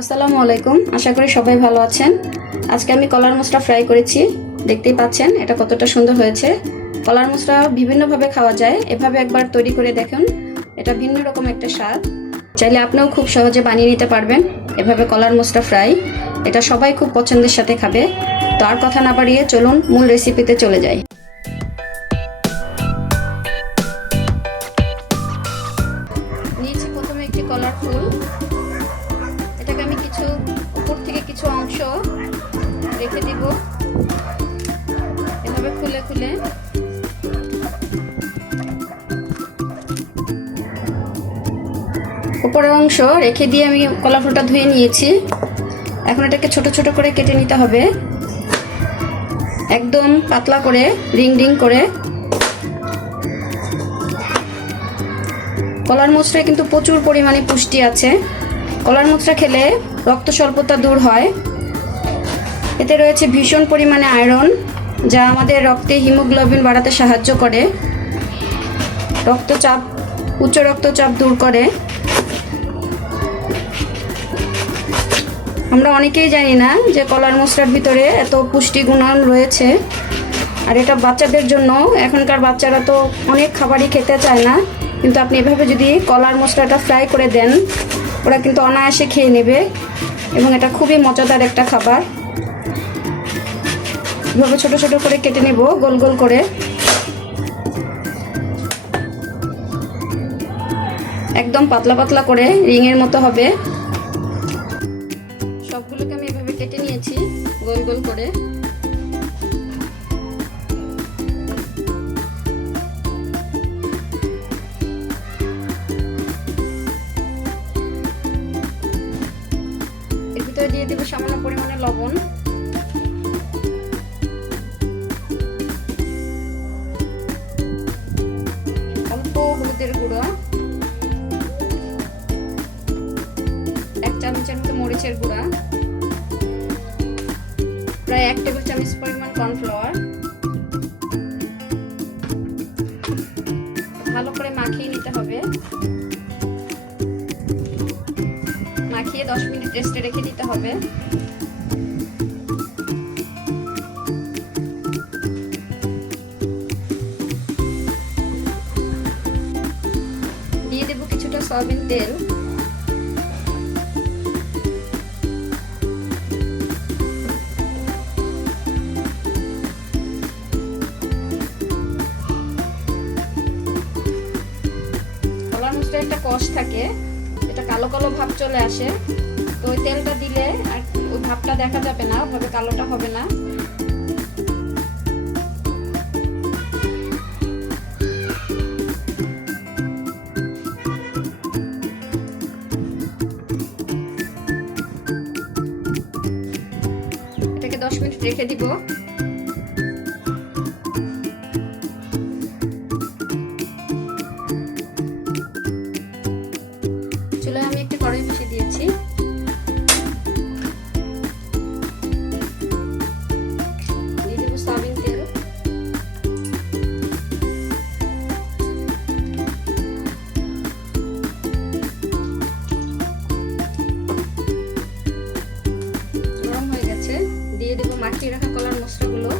আসসালামু আলাইকুম। আশা করি সবাই ভালো আছেন। আজকে আমি কলার মোচটা ফ্রাই করেছি। দেখতেই পাচ্ছেন, এটা কতটা সুন্দর হয়েছে। কলার মোচটা বিভিন্নভাবে খাওয়া যায়। এভাবে একবার তৈরি করে দেখুন। এটা ভিন্ন রকম একটা স্বাদ। চাইলে আপনিও খুব সহজে বানিয়ে নিতে পারবেন। এভাবে কলার মোচটা ফ্রাই এটা সবাই খুব পছন্দের সাথে খাবে। তো আর কথা না বাড়িয়ে চলুন, মূল রেসিপিতে চলে যাই। নিয়েছি প্রথমে একটি কলার ফুল। উপরের অংশ রেখে দিয়ে আমি কলা ফুলটা ধুয়ে নিয়েছি। এখন এটাকে ছোট ছোট করে কেটে নিতে হবে। একদম পাতলা করে, রিং রিং করে। কলার মোচড়ায় কিন্তু প্রচুর পরিমাণে পুষ্টি আছে। কলার মোচড়া খেলে রক্ত স্বল্পতা দূর হয়। এতে রয়েছে ভীষণ পরিমাণে আয়রন, যা আমাদের রক্তে হিমোগ্লোবিন বাড়াতে সাহায্য করে। রক্তচাপ, উচ্চ রক্তচাপ দূর করে। আমরা অনেকেই জানি না যে কলার মশলার ভিতরে এত পুষ্টি গুণান রয়েছে। আর এটা বাচ্চাদের জন্য, এখনকার বাচ্চারা তো অনেক খাবারই খেতে চায় না। কিন্তু আপনি এভাবে যদি কলার মশলাটা ফ্রাই করে দেন, ওরা কিন্তু অনায়াসে খেয়ে নেবে এবং এটা খুবই মজাদার একটা খাবার। এভাবে ছোট ছোট করে কেটে নেব, গোল গোল করে। একদম পাতলা পাতলা করে, রিংয়ের মতো হবে। এর ভিতরে দিয়ে দেবো সামান্য পরিমাণে লবণ। অল্প হলুদের গুঁড়ো। এক চামচের মতো মরিচের গুঁড়া। প্রায় এক টেবিল চামচ পরিমাণ কর্নফ্লাওয়ার। মাখিয়ে দশ মিনিট রেস্টে রেখে দিতে হবে। দিয়ে দেবো কিছুটা সয়াবিন তেল। একটা কষ থাকে। কালো কালো ভাব চলে আসে। তো ওই তেলটা দিলে আর ওই ভাবটা দেখা যাবে না ওভাবে কালোটা হবে না। এটাকে দশ মিনিট রেখে দিব। আমি একটি দিয়েছি। তেল। হয়ে গেছে। দিয়ে দেবো মাখিয়ে রাখা কলার মশলাগুলো।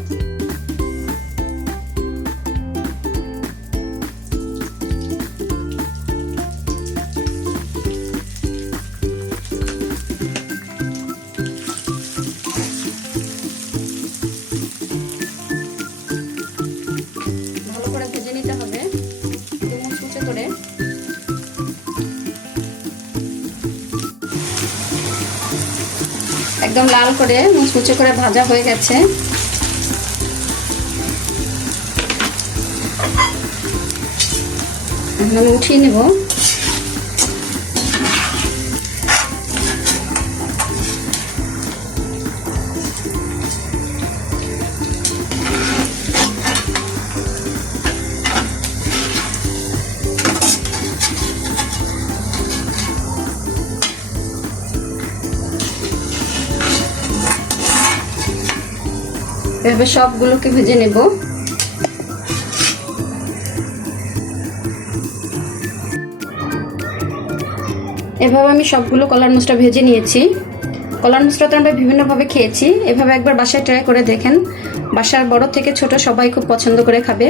একদম লাল করে মুচমুচে করে ভাজা হয়ে গেছে। উঠিয়ে নেব। এভাবে সবগুলোকে ভেজে নেব। এভাবে আমি সবগুলো কলার মোচটা ভেজে নিয়েছি। কলার মুসরা তো আমরা বিভিন্নভাবে খেয়েছি। এভাবে একবার বাসায় ট্রাই করে দেখেন। বাসার বড় থেকে ছোট সবাই খুব পছন্দ করে খাবে।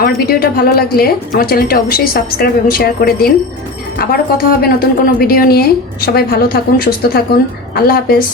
আমার ভিডিওটা ভালো লাগলে আমার চ্যানেলটা অবশ্যই সাবস্ক্রাইব এবং শেয়ার করে দিন। আবারও কথা হবে নতুন কোনো ভিডিও নিয়ে। সবাই ভালো থাকুন, সুস্থ থাকুন। আল্লাহ হাফেজ।